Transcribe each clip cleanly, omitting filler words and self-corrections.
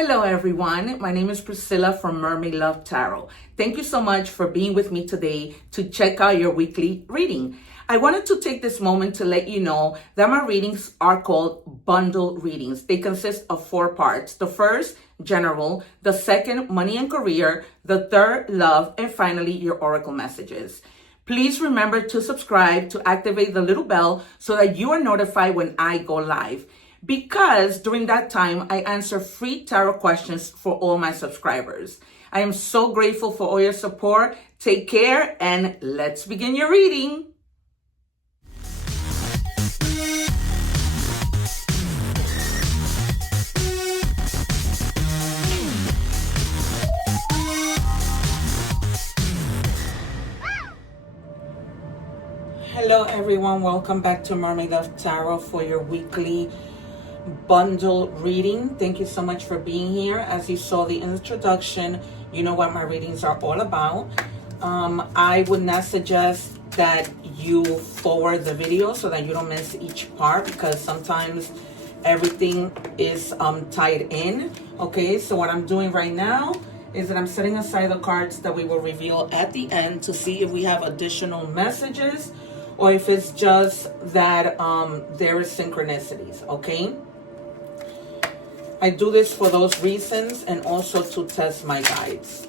Hello everyone, my name is Priscilla from Mermaid Love Tarot. Thank you so much for being with me today to check out your weekly reading. I wanted to take this moment to let you know that my readings are called bundle readings. They consist of 4 parts. The first, general. The second, money and career. The third, love. And finally, your oracle messages. Please remember to subscribe, to activate the little bell so that you are notified when I go live. Because during that time, I answer free tarot questions for all my subscribers. I am so grateful for all your support. Take care and let's begin your reading. Hello everyone, welcome back to Mermaid Love Tarot for your weekly bundle reading. Thank you so much for being here. As you saw the introduction, you know what my readings are all about. I would not suggest that you forward the video so that you don't miss each part, because sometimes everything is tied in. Okay, so what I'm doing right now is that I'm setting aside the cards that we will reveal at the end to see if we have additional messages or if it's just that there is synchronicities, okay? I do this for those reasons and also to test my guides.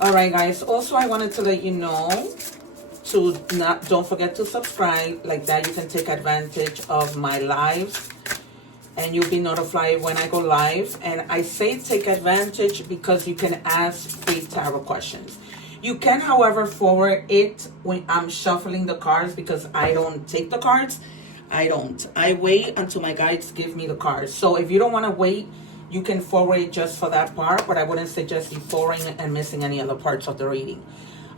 All right, guys. Also, I wanted to let you know to don't forget to subscribe. Like that, you can take advantage of my lives and you'll be notified when I go live. And I say take advantage because you can ask free tarot questions. You can, however, forward it when I'm shuffling the cards because I don't take the cards. I wait until my guides give me the cards. So if you don't want to wait, you can forward it just for that part, but I wouldn't suggest you forwarding and missing any other parts of the reading.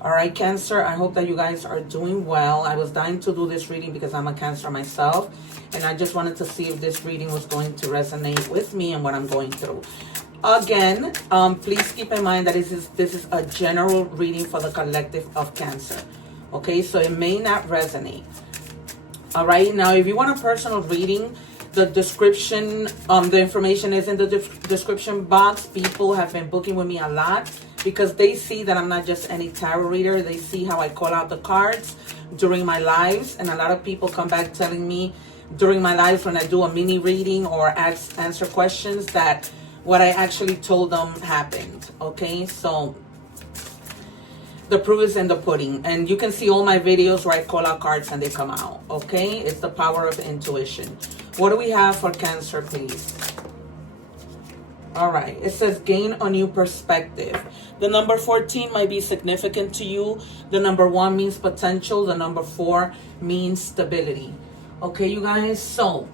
All right, Cancer, I hope that you guys are doing well. I was dying to do this reading because I'm a Cancer myself, and I just wanted to see if this reading was going to resonate with me and what I'm going through. Again, please keep in mind that this is a general reading for the collective of Cancer. Okay, so it may not resonate. All right, now if you want a personal reading, the description, the information is in the description box. People have been booking with me a lot because they see that I'm not just any tarot reader. They see how I call out the cards during my lives. And a lot of people come back telling me during my lives when I do a mini reading or answer questions that what I actually told them happened. Okay, so the proof is in the pudding, and you can see all my videos where I call out cards and they come out. Okay, it's the power of intuition. What do we have for Cancer, please? All right, it says gain a new perspective. The number 14 might be significant to you. The number 1 means potential. The number 4 means stability. Okay, you guys, so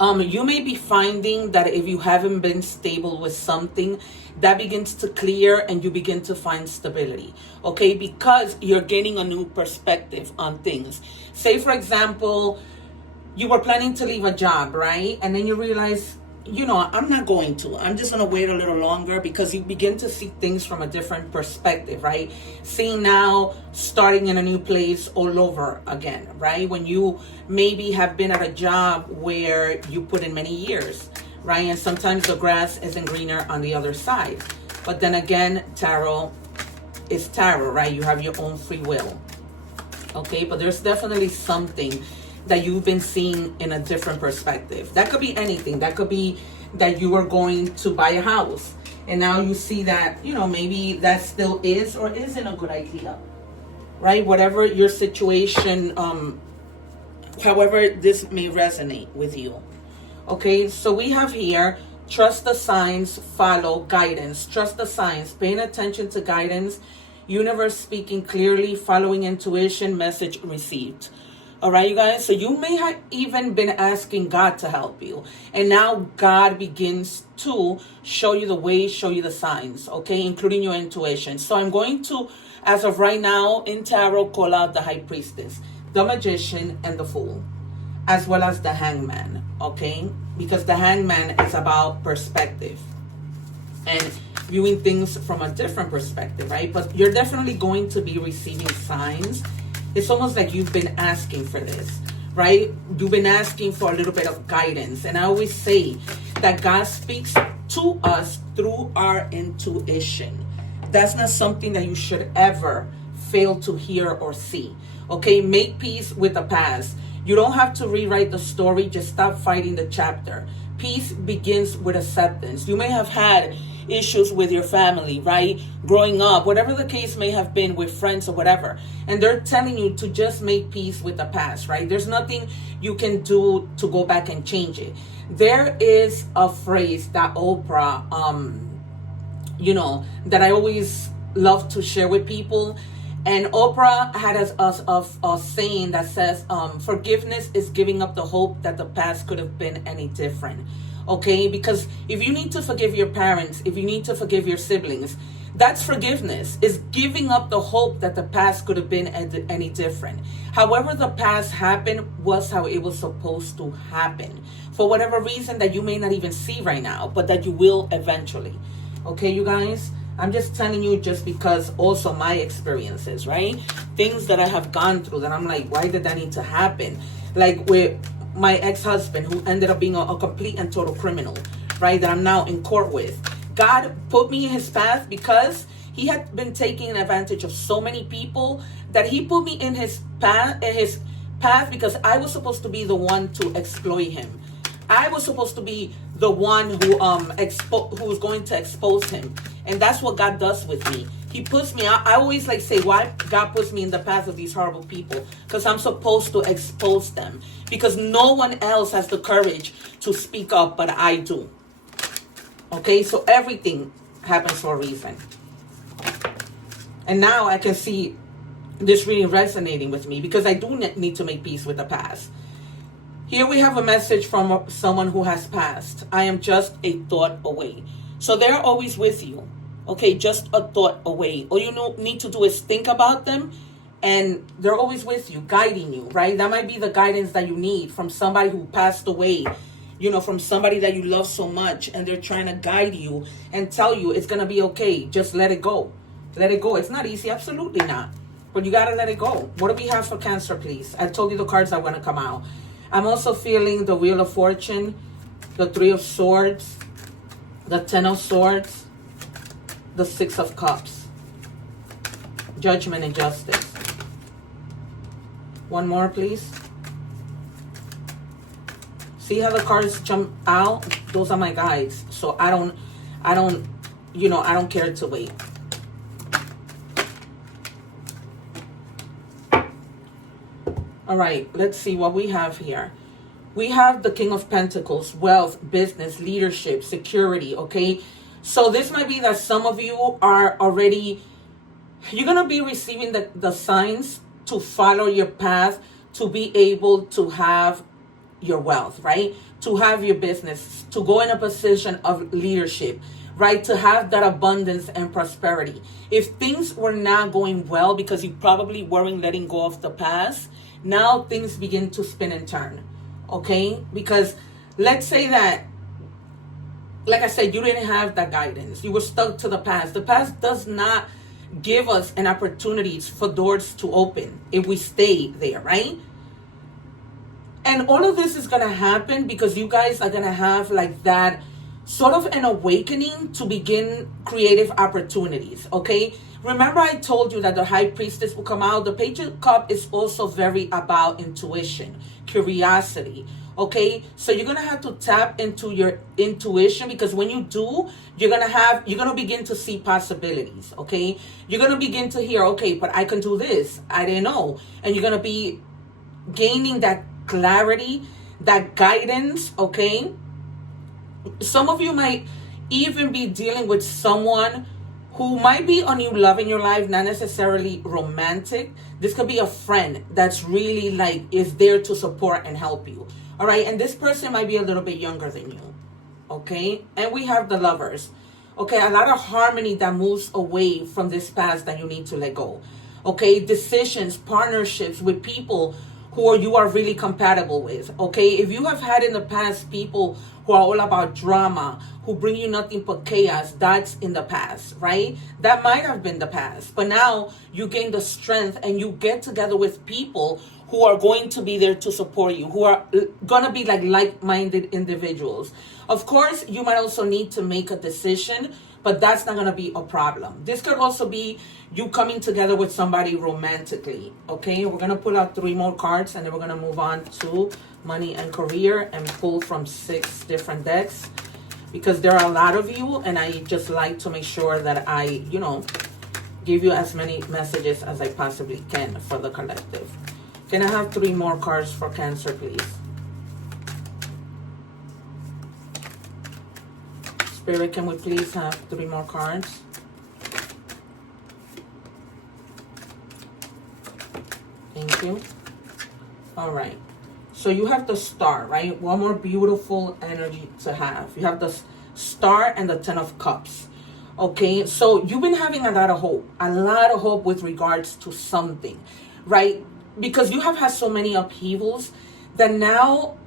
you may be finding that if you haven't been stable with something, that begins to clear and you begin to find stability, okay? Because you're gaining a new perspective on things. Say, for example, you were planning to leave a job, right? And then you realize, you know, I'm not going to. I'm just going to wait a little longer, because you begin to see things from a different perspective, right? Seeing now starting in a new place all over again, right? When you maybe have been at a job where you put in many years, right? And sometimes the grass isn't greener on the other side. But then again, tarot is tarot, right? You have your own free will, okay? But there's definitely something that you've been seeing in a different perspective. That could be anything. That could be that you are going to buy a house and now you see that, you know, maybe that still is or isn't a good idea, right? Whatever your situation, however this may resonate with you. Okay, so we have here, trust the signs, follow guidance. Trust the signs, paying attention to guidance, universe speaking clearly, following intuition, message received. All right, you guys, so you may have even been asking God to help you. And now God begins to show you the way, show you the signs, okay, including your intuition. So I'm going to, as of right now, in tarot, call out the High Priestess, the Magician, and the Fool, as well as the Hangman, okay? Because the Hangman is about perspective and viewing things from a different perspective, right? But you're definitely going to be receiving signs. It's almost like you've been asking for this, right? You've been asking for a little bit of guidance. And I always say that God speaks to us through our intuition. That's not something that you should ever fail to hear or see. Okay, make peace with the past. You don't have to rewrite the story, just stop fighting the chapter. Peace begins with acceptance. You may have had issues with your family, right? Growing up, whatever the case may have been with friends or whatever. And they're telling you to just make peace with the past, right? There's nothing you can do to go back and change it. There is a phrase that Oprah, that I always love to share with people. And Oprah had a saying that says, forgiveness is giving up the hope that the past could have been any different. Okay? Because if you need to forgive your parents, if you need to forgive your siblings, that's forgiveness. Is giving up the hope that the past could have been any different. However the past happened was how it was supposed to happen. For whatever reason that you may not even see right now, but that you will eventually. Okay, you guys? I'm just telling you just because also my experiences, right? Things that I have gone through that I'm like, why did that need to happen? Like with my ex-husband who ended up being a complete and total criminal, right? That I'm now in court with. God put me in his path because he had been taking advantage of so many people that he put me in his path because I was supposed to be the one to exploit him. I was supposed to be the one who was going to expose him. And that's what God does with me. He puts me out. I always say why God puts me in the path of these horrible people. Because I'm supposed to expose them. Because no one else has the courage to speak up, but I do. Okay, so everything happens for a reason. And now I can see this really resonating with me because I do need to make peace with the past. Here we have a message from someone who has passed. I am just a thought away. So they're always with you. Okay, just a thought away. All you need to do is think about them and they're always with you, guiding you, right? That might be the guidance that you need from somebody who passed away, from somebody that you love so much, and they're trying to guide you and tell you it's going to be okay. Just let it go. Let it go. It's not easy. Absolutely not. But you got to let it go. What do we have for Cancer, please? I told you the cards are going to come out. I'm also feeling the Wheel of Fortune, the Three of Swords, the Ten of Swords, the Six of Cups, Judgment and Justice. One more, please. See how the cards jump out? Those are my guides. So I don't care to wait. All right, let's see what we have here. We have the King of Pentacles, wealth, business, leadership, security, okay? So this might be that some of you are already, you're going to be receiving the signs to follow your path, to be able to have your wealth, right? To have your business, to go in a position of leadership, right? To have that abundance and prosperity. If things were not going well because you probably weren't letting go of the past, now things begin to spin and turn, okay? Because let's say that, like I said, you didn't have that guidance. You were stuck to the past. The past does not give us an opportunity for doors to open if we stay there, right? And all of this is going to happen because you guys are going to have that sort of an awakening to begin creative opportunities, okay? Remember I told you that the High Priestess will come out. The Page of Cups is also very about intuition, curiosity, okay? So you're going to have to tap into your intuition because when you do, you're going to begin to see possibilities, okay? You're going to begin to hear, okay, but I can do this. I didn't know. And you're going to be gaining that clarity, that guidance, okay? Some of you might even be dealing with someone who might be a new love in your life, not necessarily romantic. This could be a friend that's really is there to support and help you. All right. And this person might be a little bit younger than you. Okay. And we have the Lovers. Okay. A lot of harmony that moves away from this past that you need to let go. Okay. Decisions, partnerships with people who you are really compatible with. Okay. If you have had in the past people who are all about drama, who bring you nothing but chaos, that's in the past, right? That might have been the past. But now you gain the strength and you get together with people who are going to be there to support you, who are going to be like-minded individuals. Of course, you might also need to make a decision, but that's not going to be a problem. This could also be you coming together with somebody romantically, okay? We're going to pull out 3 more cards, and then we're going to move on to money and career and pull from 6 different decks, because there are a lot of you, and I just like to make sure that I, give you as many messages as I possibly can for the collective. Can I have 3 more cards for Cancer, please? Spirit, can we please have 3 more cards? Thank you. All right. So you have the Star, right? One more beautiful energy to have. You have the Star and the 10 of Cups. Okay, so you've been having a lot of hope with regards to something, right? Because you have had so many upheavals that now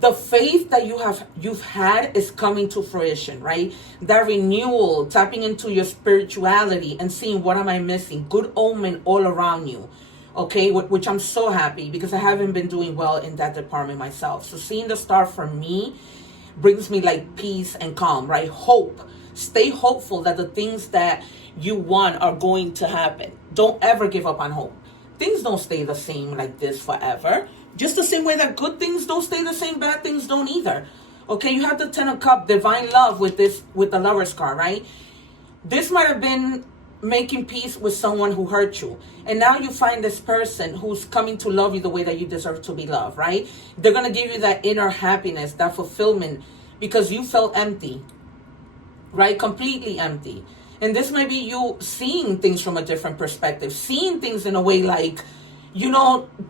the faith that you've had is coming to fruition, right? That renewal, tapping into your spirituality and seeing what am I missing? Good omen all around you, okay? Which I'm so happy, because I haven't been doing well in that department myself. So seeing the Star for me brings me like peace and calm, right? Hope. Stay hopeful that the things that you want are going to happen. Don't ever give up on hope. Things don't stay the same like this forever. Just the same way that good things don't stay the same, bad things don't either. Okay, you have the 10 of Cups, divine love with the Lover's card, right? This might have been making peace with someone who hurt you. And now you find this person who's coming to love you the way that you deserve to be loved, right? They're going to give you that inner happiness, that fulfillment, because you felt empty. Right? Completely empty. And this might be you seeing things from a different perspective, seeing things in a way like,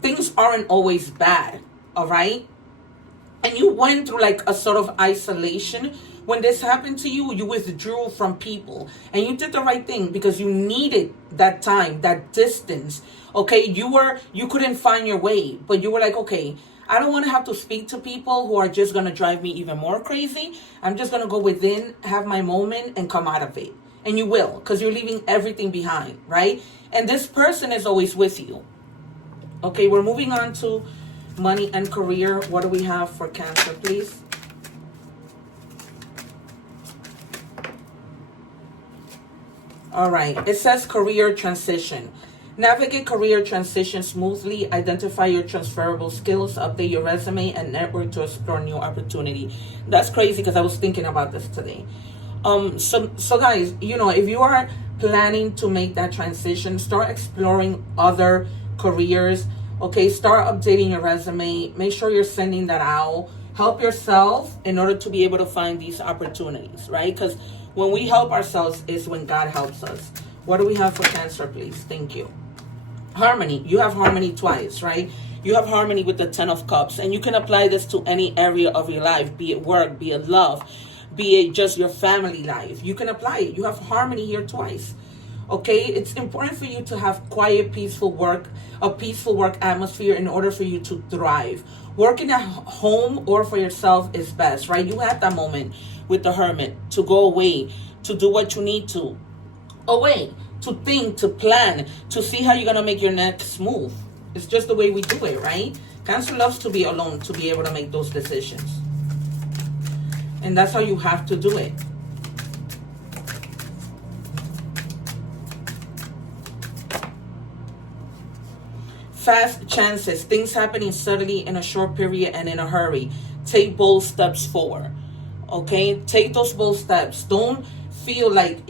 things aren't always bad. All right. And you went through like a sort of isolation. When this happened to you, you withdrew from people, and you did the right thing because you needed that time, that distance. Okay. You couldn't find your way, but you were like, okay, I don't want to have to speak to people who are just going to drive me even more crazy. I'm just going to go within, have my moment, and come out of it. And you will, because you're leaving everything behind, right? And this person is always with you. Okay, we're moving on to money and career. What do we have for Cancer, please? All right, it says career transition. Navigate career transition smoothly, identify your transferable skills, update your resume, and network to explore new opportunity. That's crazy, because I was thinking about this today. So guys, if you are planning to make that transition, start exploring other careers. Okay, start updating your resume. Make sure you're sending that out. Help yourself in order to be able to find these opportunities, right? Because when we help ourselves is when God helps us. What do we have for Cancer, please? Thank you. Harmony. You have harmony twice, right? You have harmony with the 10 of Cups, and you can apply this to any area of your life, be it work, be it love, be it just your family life. You can apply it. You have harmony here twice. Okay, it's important for you to have quiet, peaceful work, a peaceful work atmosphere in order for you to thrive. Working at home or for yourself is best, right? You have that moment with the Hermit to go away, to do what you need to. Away. To think, to plan, to see how you're going to make your next move. It's just the way we do it, right? Cancer loves to be alone to be able to make those decisions. And that's how you have to do it. Fast chances, things happening suddenly in a short period and in a hurry. Take bold steps forward. Okay? Take those bold steps. Don't feel like,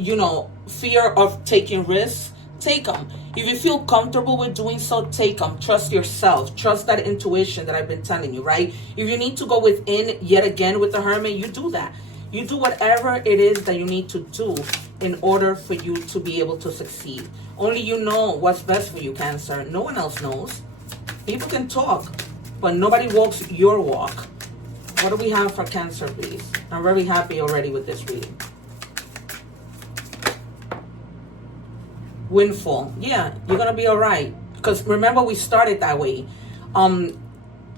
fear of taking risks. Take them. If you feel comfortable with doing so, take them. Trust yourself. Trust that intuition that I've been telling you, right? If you need to go within yet again with the Hermit, you do that. You do whatever it is that you need to do in order for you to be able to succeed. Only you know what's best for you, Cancer. No one else knows. People can talk, but nobody walks your walk. What do we have for Cancer, please? I'm very happy already with this reading. Windfall. Yeah, you're gonna be all right, because remember we started that way,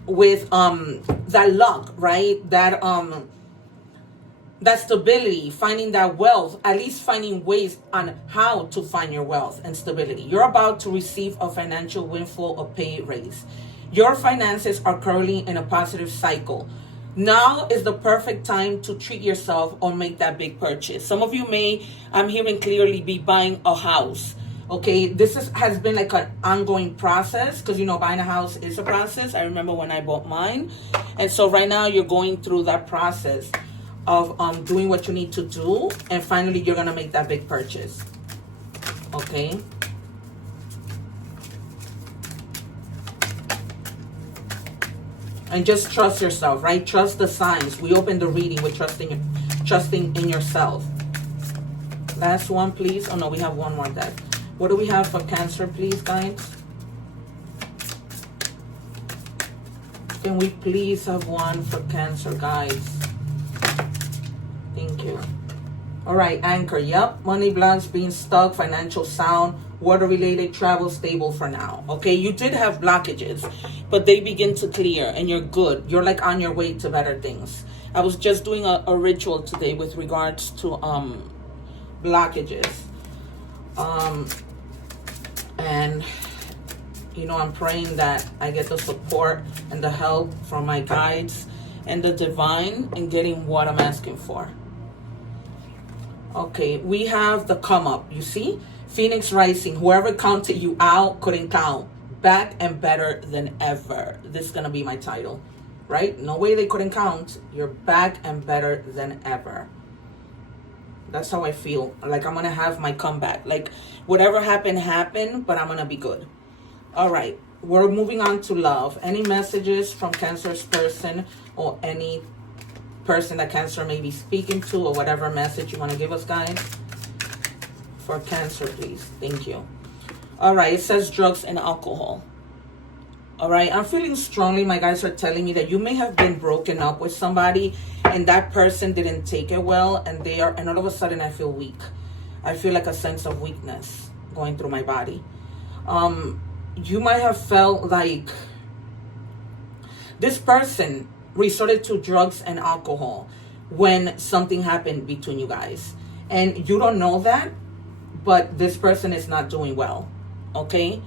with that luck, right? That stability, finding that wealth, at least finding ways on how to find your wealth and stability. You're about to receive a financial windfall or pay raise. Your finances are currently in a positive cycle. Now is the perfect time to treat yourself or make that big purchase. Some of you may, I'm hearing clearly, be buying a house. Okay, this has been like an ongoing process, because, you know, buying a house is a process. I remember when I bought mine. And so right now you're going through that process of doing what you need to do. And finally, you're going to make that big purchase. Okay. And just trust yourself, right? Trust the signs. We open the reading with trusting in yourself. Last one, please. Oh, no, we have one more deck. What do we have for Cancer, please, guys? Can we please have one for Cancer, guys? Thank you. All right, Anchor. Yep. Money blocks, being stuck, financial sound, water-related, travel stable for now. Okay, you did have blockages, but they begin to clear and you're good. You're like on your way to better things. I was just doing a ritual today with regards to blockages. And you know, I'm praying that I get the support and the help from my guides and the divine in getting what I'm asking for. Okay, we have the come up, you see? Phoenix rising, whoever counted you out couldn't count. Back and better than ever. This is going to be my title, right? No way they couldn't count. You're back and better than ever. That's how I feel. Like I'm going to have my comeback. Like whatever happened, but I'm going to be good. All right, we're moving on to love. Any messages from Cancer's person or any person that Cancer may be speaking to, or whatever message you want to give us, guys? For Cancer, please. Thank you. All right, it says drugs and alcohol. All right, I'm feeling strongly. My guys are telling me that you may have been broken up with somebody and that person didn't take it well, and all of a sudden I feel weak. I feel like a sense of weakness going through my body. You might have felt like this person resorted to drugs and alcohol when something happened between you guys, and you don't know that, but this person is not doing well. Okay,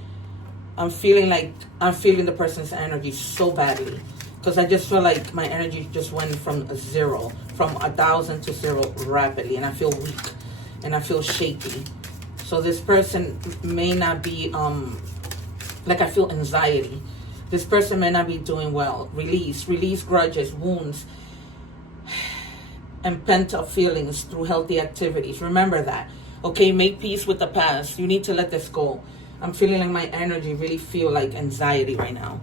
I'm feeling the person's energy so badly, because I just feel like my energy just went from 1,000 to 0 rapidly, and I feel weak and I feel shaky. So this person may not be like, I feel anxiety. This person may not be doing well. Release grudges, wounds, and pent-up feelings through healthy activities. Remember that. Okay, make peace with the past. You need to let this go. I'm feeling like my energy really feel like anxiety right now.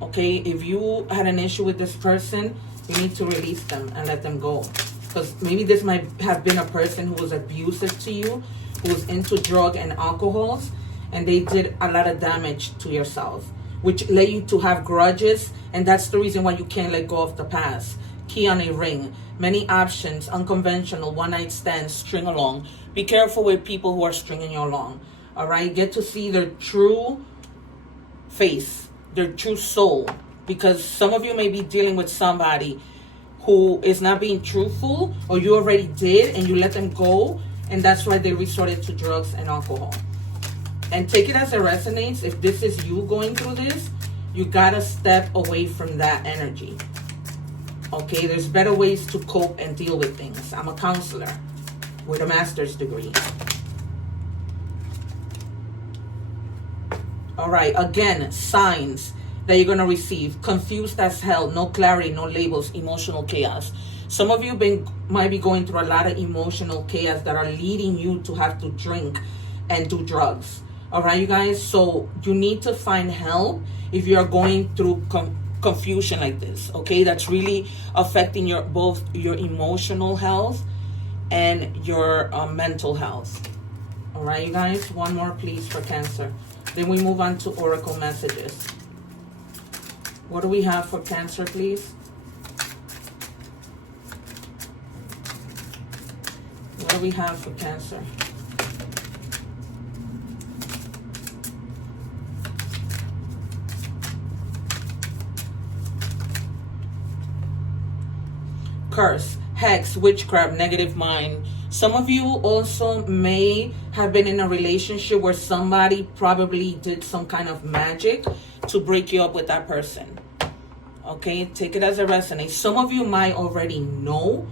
Okay, if you had an issue with this person, you need to release them and let them go. Because maybe this might have been a person who was abusive to you, who was into drug and alcohols, and they did a lot of damage to yourself, which led you to have grudges, and that's the reason why you can't let go of the past. Key on a ring, many options, unconventional, one-night stands, string along. Be careful with people who are stringing you along, all right? Get to see their true face, their true soul, because some of you may be dealing with somebody who is not being truthful, or you already did and you let them go, and that's why they resorted to drugs and alcohol. And take it as it resonates. If this is you going through this, you gotta step away from that energy. Okay, there's better ways to cope and deal with things. I'm a counselor with a master's degree. All right, again, signs that you're gonna receive. Confused as hell, no clarity, no labels, emotional chaos. Some of you might be going through a lot of emotional chaos that are leading you to have to drink and do drugs. All right, you guys, so you need to find help if you're going through confusion like this, okay? That's really affecting both your emotional health and your mental health. All right, you guys, one more please for Cancer. Then we move on to oracle messages. What do we have for Cancer, please? What do we have for Cancer? Curse, hex, witchcraft, negative mind. Some of you also may have been in a relationship where somebody probably did some kind of magic to break you up with that person. Okay, take it as it resonates. Some of you might already know,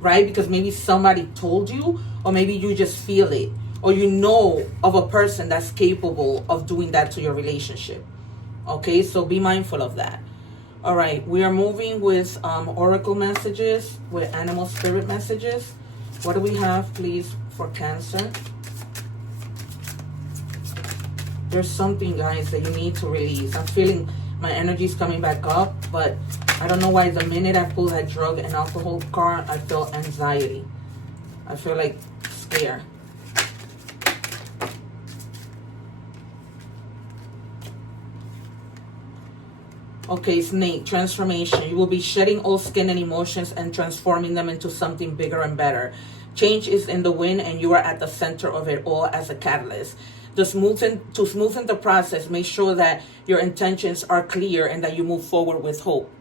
right? Because maybe somebody told you, or maybe you just feel it, or you know of a person that's capable of doing that to your relationship. Okay, so be mindful of that. All right, we are moving with oracle messages, with animal spirit messages. What do we have, please, for Cancer? There's something, guys, that you need to release. I'm feeling my energy is coming back up, but I don't know why the minute I pull that drug and alcohol card, I feel anxiety. I feel like scared. Okay, Snake, transformation. You will be shedding old skin and emotions and transforming them into something bigger and better. Change is in the wind and you are at the center of it all as a catalyst. To smoothen the process, make sure that your intentions are clear and that you move forward with hope.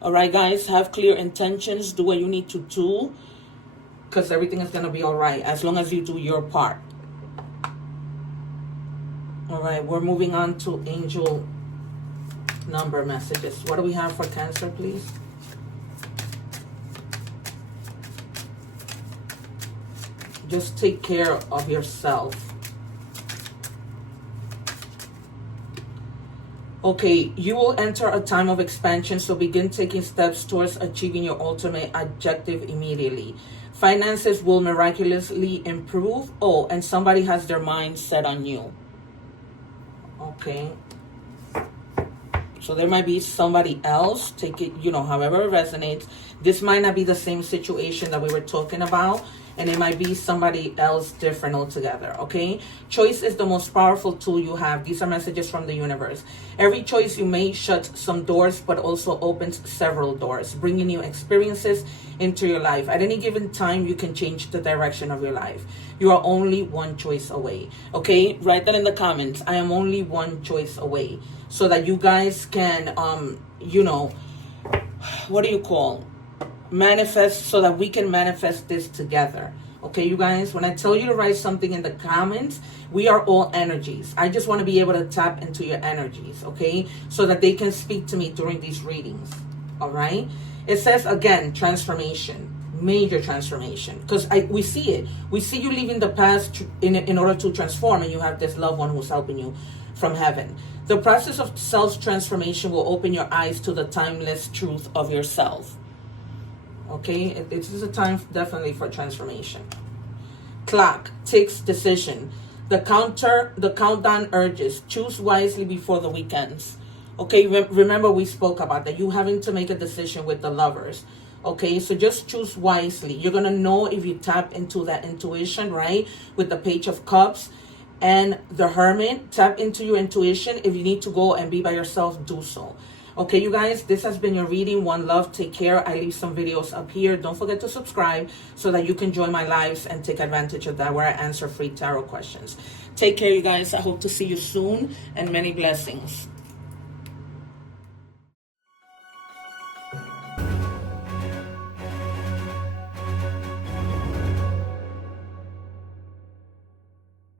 All right, guys, have clear intentions. Do what you need to do, because everything is going to be all right as long as you do your part. All right, we're moving on to angel number messages. What do we have for Cancer, please? Just take care of yourself. Okay, you will enter a time of expansion, so begin taking steps towards achieving your ultimate objective immediately. Finances will miraculously improve. Oh, and somebody has their mind set on you. Okay. So there might be somebody else. Take it, however it resonates. This might not be the same situation that we were talking about. And it might be somebody else different altogether, okay? Choice is the most powerful tool you have. These are messages from the universe. Every choice you make shuts some doors, but also opens several doors, bringing new experiences into your life. At any given time, you can change the direction of your life. You are only one choice away, okay? Write that in the comments. I am only one choice away. So that you guys can, manifest, so that we can manifest this together. Okay, you guys, when I tell you to write something in the comments, we are all energies. I just want to be able to tap into your energies, okay, so that they can speak to me during these readings. All right, it says again, transformation, major transformation, because we see it. We see you leaving the past in order to transform, and you have this loved one who's helping you from heaven. The process of self-transformation will open your eyes to the timeless truth of yourself. Okay, it is a time definitely for transformation. Clock takes decision. The countdown urges. Choose wisely before the weekends. Okay, remember we spoke about that. You having to make a decision with the lovers. Okay, so just choose wisely. You're going to know if you tap into that intuition, right? With the Page of Cups and the Hermit. Tap into your intuition. If you need to go and be by yourself, do so. Okay, you guys, this has been your reading. One love. Take care. I leave some videos up here. Don't forget to subscribe so that you can join my lives and take advantage of that, where I answer free tarot questions. Take care, you guys. I hope to see you soon, and many blessings.